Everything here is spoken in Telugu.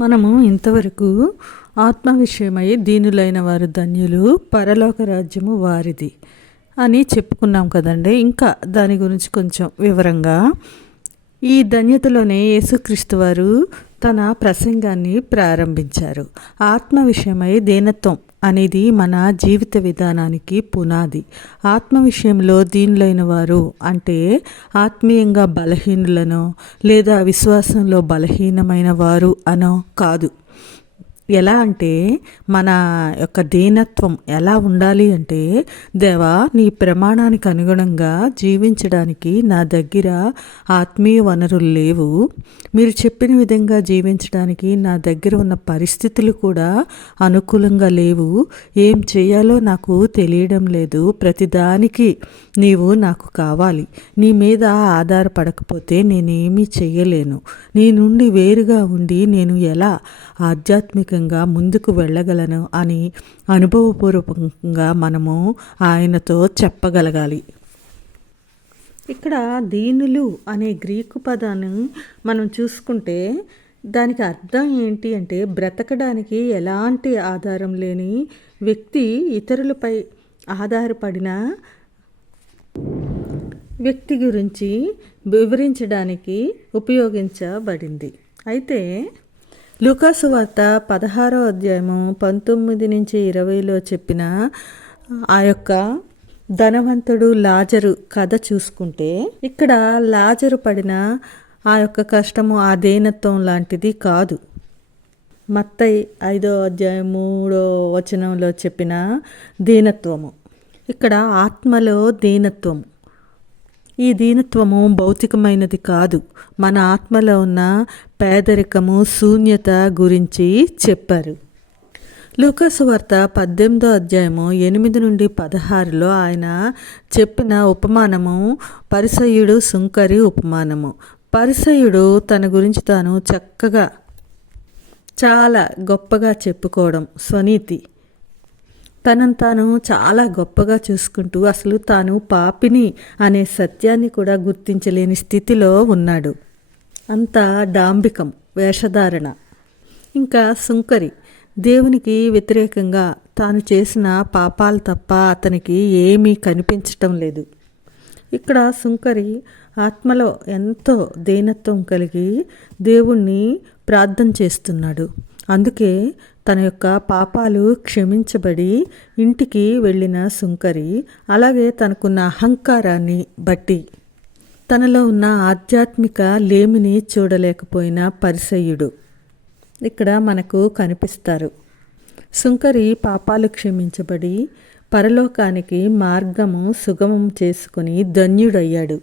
మనము ఇంతవరకు ఆత్మ విషయమై దీనులైన వారు ధన్యులు, పరలోక రాజ్యము వారిది అని చెప్పుకున్నాం కదండి. ఇంకా దాని గురించి కొంచెం వివరంగా ఈ ధన్యతలోనే యేసుక్రీస్తు వారు తన ప్రసంగాన్ని ప్రారంభించారు. ఆత్మ విషయమై దీనత్వం అనేది మన జీవిత విధానానికి పునాది. ఆత్మ విషయంలో దీనులైన వారు అంటే ఆత్మీయంగా బలహీనులనో లేదా విశ్వాసంలో బలహీనమైన వారు అనో కాదు. ఎలా అంటే మన యొక్క దీనత్వం ఎలా ఉండాలి అంటే, దేవా నీ ప్రమాణానికి అనుగుణంగా జీవించడానికి నా దగ్గర ఆత్మీయ వనరులు లేవు, మీరు చెప్పిన విధంగా జీవించడానికి నా దగ్గర ఉన్న పరిస్థితులు కూడా అనుకూలంగా లేవు, ఏం చేయాలో నాకు తెలియడం లేదు, ప్రతిదానికి నీవు నాకు కావాలి, నీ మీద ఆధారపడకపోతే నేనేమీ చెయ్యలేను, నీ నుండి వేరుగా ఉండి నేను ఎలా ఆధ్యాత్మిక ముందుకు వెళ్ళగలను అని అనుభవపూర్వకంగా మనము ఆయనతో చెప్పగలగాలి. ఇక్కడ దీనులు అనే గ్రీకు పదాన్ని మనం చూసుకుంటే దానికి అర్థం ఏంటి అంటే, బ్రతకడానికి ఎలాంటి ఆధారం లేని వ్యక్తి, ఇతరులపై ఆధారపడిన వ్యక్తి గురించి వివరించడానికి ఉపయోగించబడింది. అయితే లూకాసు వార్త 16వ అధ్యాయము 19-20 చెప్పిన ఆ యొక్క ధనవంతుడు లాజరు కథ చూసుకుంటే, ఇక్కడ లాజరు పడిన ఆ యొక్క కష్టము ఆ దీనత్వం లాంటిది కాదు. మత్తయి 5వ అధ్యాయం 3వ వచనంలో చెప్పిన దీనత్వము, ఇక్కడ ఆత్మలో దీనత్వము. ఈ దీనత్వము భౌతికమైనది కాదు, మన ఆత్మలో ఉన్న పేదరికము, శూన్యత గురించి చెప్పారు. లూకాసు వార్త 18వ అధ్యాయము 8-16 ఆయన చెప్పిన ఉపమానము పరిసయ్యుడు సుంకరి ఉపమానము. పరిసయ్యుడు తన గురించి తాను చక్కగా చాలా గొప్పగా చెప్పుకోవడం, స్వనీతి, తనను తాను చాలా గొప్పగా చూసుకుంటూ అసలు తాను పాపిని అనే సత్యాన్ని కూడా గుర్తించలేని స్థితిలో ఉన్నాడు. అంత డాంబికం, వేషధారణ. ఇంకా సుంకరి దేవునికి వ్యతిరేకంగా తాను చేసిన పాపాలు తప్ప అతనికి ఏమీ కనిపించటం లేదు. ఇక్కడ సుంకరి ఆత్మలో ఎంతో దీనత్వం కలిగి దేవుణ్ణి ప్రార్థన చేస్తున్నాడు. అందుకే తన యొక్క పాపాలు క్షమించబడి ఇంటికి వెళ్ళిన సుంకరి, అలాగే తనకున్న అహంకారాన్ని బట్టి తనలో ఉన్న ఆధ్యాత్మిక లేమిని చూడలేకపోయిన పరిసయ్యుడు ఇక్కడ మనకు కనిపిస్తారు. సుంకరి పాపాలు క్షమించబడి పరలోకానికి మార్గము సుగమం చేసుకుని ధన్యుడయ్యాడు.